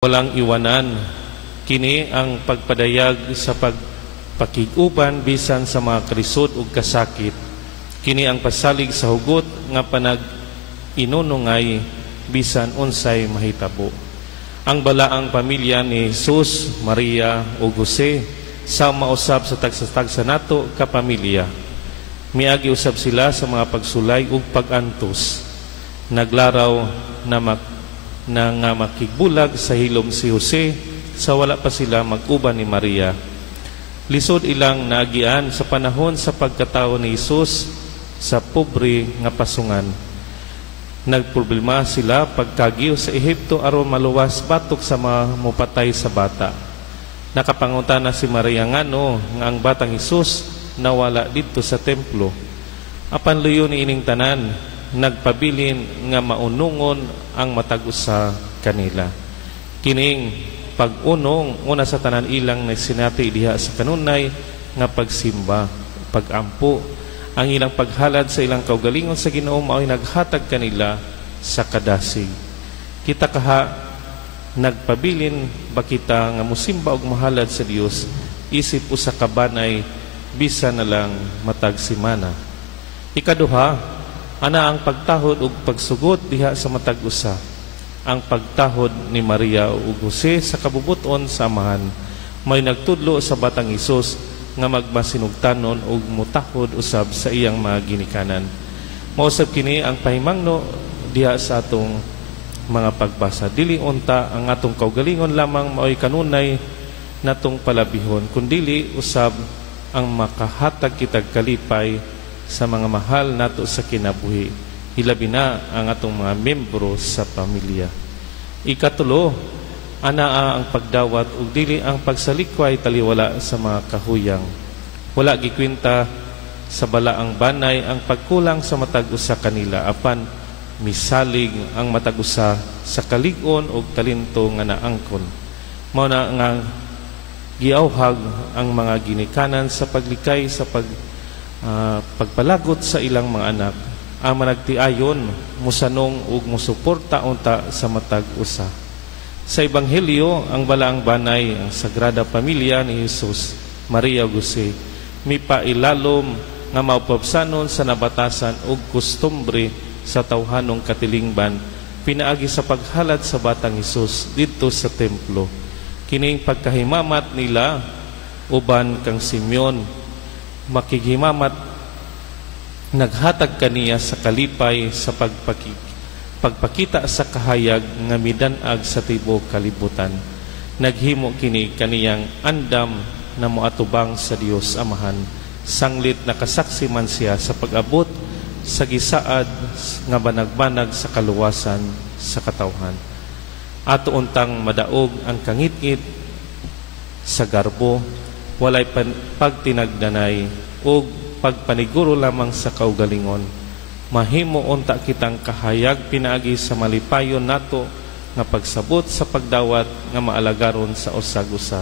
Walang iwanan kini ang pagpadayag sa pagpakiguban bisan sa mga kalisod ug kasakit. Kini ang pasalig sa hugot nga panag-inunungay bisan unsay mahitabo. Ang balaang pamilya ni Jesus, Maria ug Jose sa mausab sa tagsa-tagsa nato ka pamilya. Miagi usab sila sa mga pagsulay ug pag-antos. Naglaraw na nga makigbulag sa hilom si Jose sa wala pa sila mag-uban ni Maria. Lisod ilang naagian sa panahon sa pagkatao ni Jesus sa pobre nga pasungan. Nagproblema sila pagkagiyo sa Ehipto aron maluwas batok sa mga mupatay sa bata. Nakapangutana si Maria ngano nga ang batang Jesus nawala dito sa templo. Apan luyo ni ining tanan, nagpabilin nga maunungon ang matag-us sa kanila. Kining pag-unong una sa tanan ilang nagsinati diha sa kanunay nga pagsimba, pagampo. Ang ilang paghalad sa ilang kaugalingon sa Ginoo mao'y naghatag kanila sa kadasig. Kita kaha nagpabilin ba kita nga musimba og mahalad sa Dios isip usa ka banay bisan na lang matag simana. Ikaduha, ana ang pagtahod ug pagsugot diha sa matag usa. Ang pagtahod ni Maria ug Jose sa kabubuton sa amahan may nagtudlo sa batang Hesus nga magmasinugtanon ug mutahod usab sa iyang mga ginikanan. Mausab kini ang pahimangno diha sa atong mga pagbasa. Dili unta ang atong kaugalingon lamang mao'y kanunay natong palabihon, kundili usab ang makahatag kitag kalipay sa mga mahal nato sa kinabuhi, hilabi na ang atong mga membro sa pamilya. Ikatulo, anaa ang pagdawat ug dili ang pagsalikway taliwala sa mga kahuyang. Wala gikwenta sa balaang banay ang pagkulang sa matag-usa kanila, apan misalig ang matag-usa sa kalig-on ug talento nga naangkon. Mao na nga giawhag ang mga ginikanan sa paglikay sa pagpalagot sa ilang mga anak. Ang managtiayon musanong ug musuporta unta sa matag usa. Sa Ebanghelyo, ang balaang banay, ang Sagrada Pamilya ni Jesus, Maria ug Jose, mipailalom nga maupabsanon sa nabatasan ug kustombre sa tawhanong katilingban pinaagi sa paghalad sa batang Jesus dito sa templo. Kining pagkahimamat nila uban kang Simeon makighimamat naghatag kaniya sa kalipay sa pagpakita sa kahayag nga midanag sa tibuok kalibutan. Naghimo kini kaniyang andam na moatubang sa Dios Amahan, sanglit nakasaksi man siya sa pag-abot sa gisaad nga banag-banag sa kaluwasan sa katawhan. Ato untang madaog ang kangit-ngit sa garbo, walay pagtinagdanay o pagpaniguro lamang sa kaugalingon. Mahimo unta kitang kahayag pinaagi sa malipayon nato nga pagsabot sa pagdawat nga maalagaron sa usag-usa.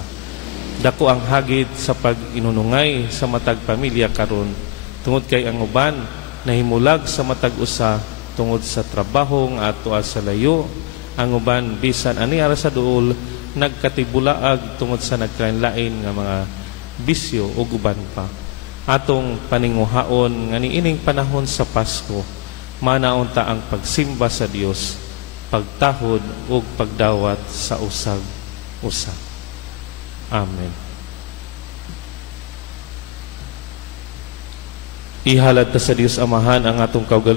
Dako ang hagit sa pag-inunungay sa matag pamilya karon, tungod kay ang uban nahimulag sa matag usa tungod sa trabaho nga atoa sa layo. Ang uban bisan ani ara sa duol nagkatibulaag tungod sa nagkainlain nga mga bisyo o guban pa. Atong paninguhaon nga niining panahon sa Pasko, manaunta ang pagsimba sa Dios, pagtahod ug pagdawat sa usag-usa. Amen. Ihalad ta sa Dios Amahan ang atong kaugalingon